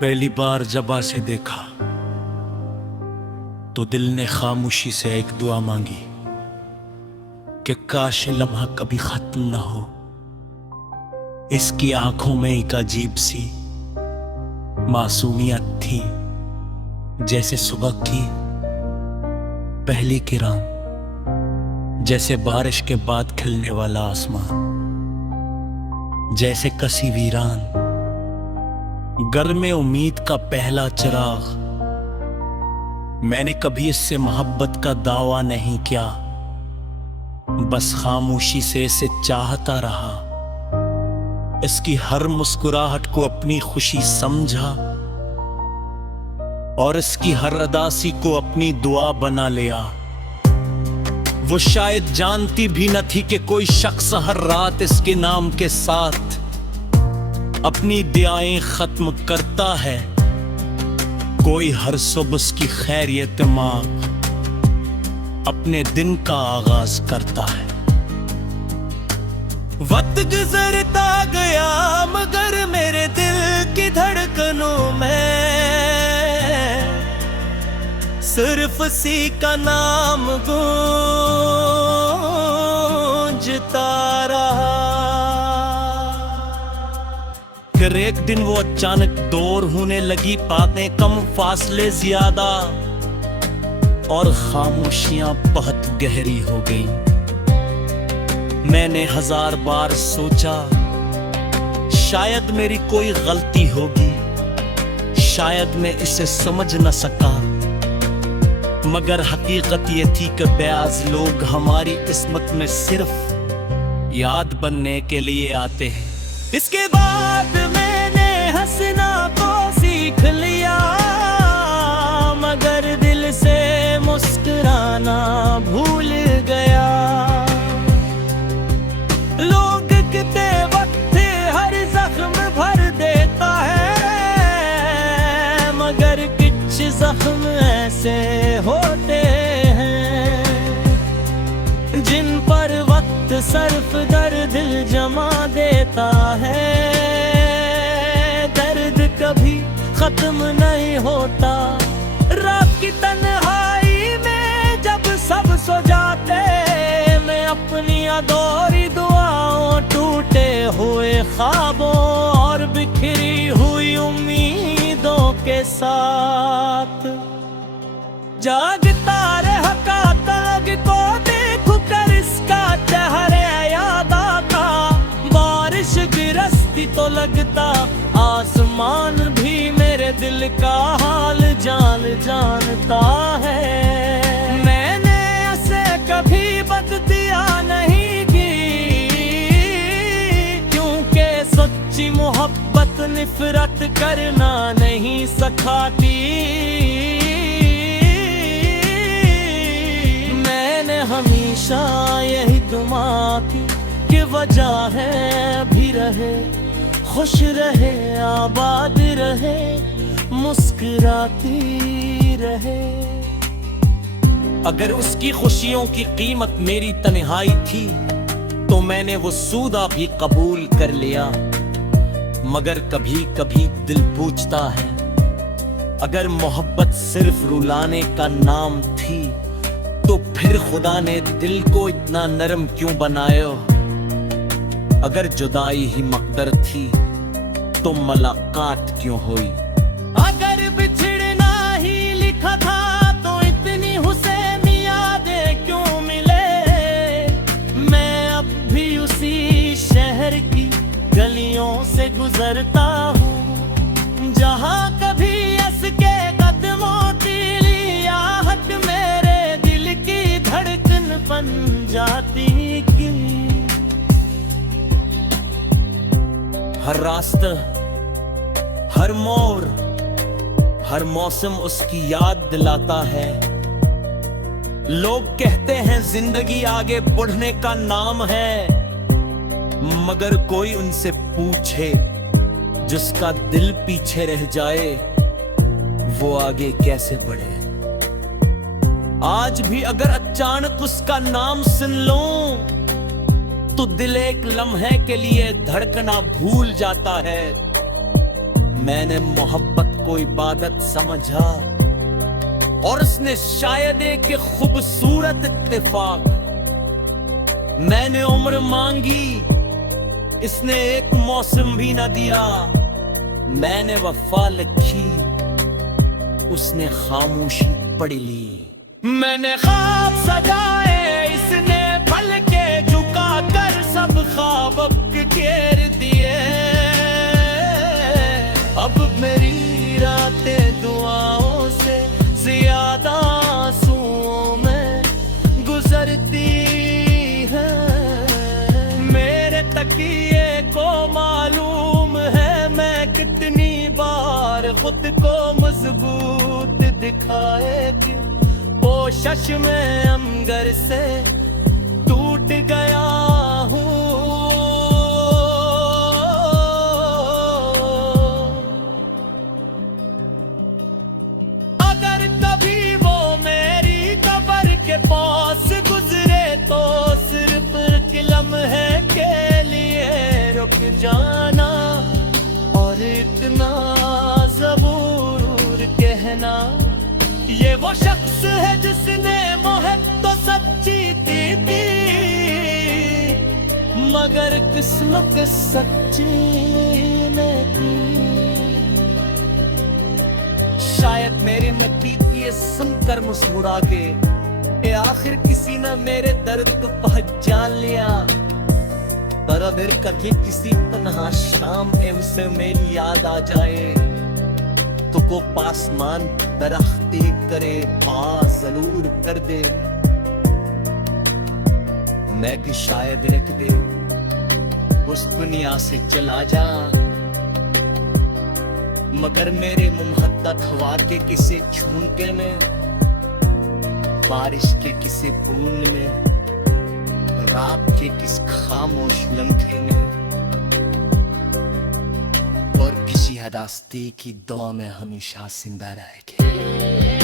पहली बार जब आसे देखा तो दिल ने खामोशी से एक दुआ मांगी कि काश ये लम्हा कभी खत्म ना हो। इसकी आंखों में एक अजीब सी मासूमियत थी, जैसे सुबह की पहली किरण, जैसे बारिश के बाद खिलने वाला आसमान, जैसे कसी वीरान घर में उम्मीद का पहला चिराग। मैंने कभी इससे मोहब्बत का दावा नहीं किया, बस खामोशी से इसे चाहता रहा। इसकी हर मुस्कुराहट को अपनी खुशी समझा और इसकी हर अदासी को अपनी दुआ बना लिया। वो शायद जानती भी न थी कि कोई शख्स हर रात इसके नाम के साथ अपनी दुआएं खत्म करता है। कोई हर सुबह उसकी खैरियत मांग अपने दिन का आगाज करता है। वक्त गुजरता गया मगर मेरे दिल की धड़कनों में सिर्फ सी का नाम गूंजता रहा। फिर एक दिन वो अचानक दूर होने लगी, बातें कम फासले ज्यादा और खामोशियां बहुत गहरी हो गई। मैंने 1000 बार सोचा शायद मेरी कोई गलती होगी, शायद मैं इसे समझ न सका, मगर हकीकत ये थी कि बाज़ लोग हमारी किस्मत में सिर्फ याद बनने के लिए आते हैं। इसके बाद मैंने हंसना तो सीख लिया, मगर दिल से मुस्कुराना भूल गया। लोग कितने वक्त हर जख्म भर देता है, मगर कुछ जख्म ऐसे होते हैं जिन पर वक्त सिर्फ दर्द जमा देता है। दर्द कभी खत्म नहीं होता। रात की तन्हाई में जब सब सो जाते, मैं अपनी अधूरी दुआओं, टूटे हुए ख्वाबों और बिखरी हुई उम्मीदों के साथ जागता रहता। तलग को देखो कर इसका चेहरे याद आता, बारिश गिरस्ती तो लगता आसमान भी मेरे दिल का हाल जानता है। मैंने ऐसे कभी बददिया नहीं की, क्योंकि सच्ची मोहब्बत नफरत करना नहीं सिखाती। मैंने हमेशा यही दुआ की कि वजह है भी रहे, खुश रहे, आबाद रहे, मुस्कुराती रहे। अगर उसकी खुशियों की कीमत मेरी तन्हाई थी तो मैंने वो सूदा भी कबूल कर लिया। मगर कभी कभी दिल पूछता है, अगर मोहब्बत सिर्फ रुलाने का नाम थी तो फिर खुदा ने दिल को इतना नरम क्यों बनाया? अगर जुदाई ही मकदर थी तो मुलाकात क्यों हुई? अगर बिछड़ना ही लिखा था तो इतनी हुसैनी यादें क्यों मिले? मैं अब भी उसी शहर की गलियों से गुजरता हूँ, जहाँ कभी असके कदमों की आहट मेरे दिल की धड़कन बन जाती की। हर रास्ता, हर मोड़, हर मौसम उसकी याद दिलाता है। लोग कहते हैं जिंदगी आगे बढ़ने का नाम है, मगर कोई उनसे पूछे जिसका दिल पीछे रह जाए वो आगे कैसे बढ़े? आज भी अगर अचानक उसका नाम सुन लूं तो दिल एक लम्हे के लिए धड़कना भूल जाता है। मैंने मोहब्बत को इबादत समझा और उसने शायद एक खूबसूरत इत्तेफाक। मैंने उम्र मांगी, इसने एक मौसम भी न दिया। मैंने वफा लिखी, उसने खामोशी पढ़ ली। मैंने ख्वाब सजाए, इसने पल के झुका कर सब ख्वाब घेर दिए। अब मेरी रातें दुआओं से ज्यादा आंसुओं में गुजरती है। मेरे तकिए को मालूम है मैं कितनी बार खुद को मजबूत दिखाएगी। कोशिश में अंगर से टूट गया हूँ। अगर कभी वो मेरी कब्र के पास गुजरे तो सिर्फ एक लम्हे के लिए रुक जाना और इतना ज़रूर कहना, ये वो शख्स है जिसने मोहब्बत तो सच्ची थी मगर किस्मत सच्ची नहीं थी। शायद मेरे नतीब ये सुनकर मुस्कुरा के ए आखिर किसी ने मेरे दर्द को पहचान लिया। पर अगर कभी किसी तन्हा शाम में उसे मेरी याद आ जाए तो को पासमान दरख्त देख करे पास जरूर कर दे। मैं भी शायद रख दे उस दुनिया से चला जा, मगर मेरे मुहब्बत हवा के किसी झूमके में, बारिश के किसी बूंद में, रात के किस खामोश लम्हे में और किसी हदास्ती की दुआ में हमेशा जिंदा रहेगी।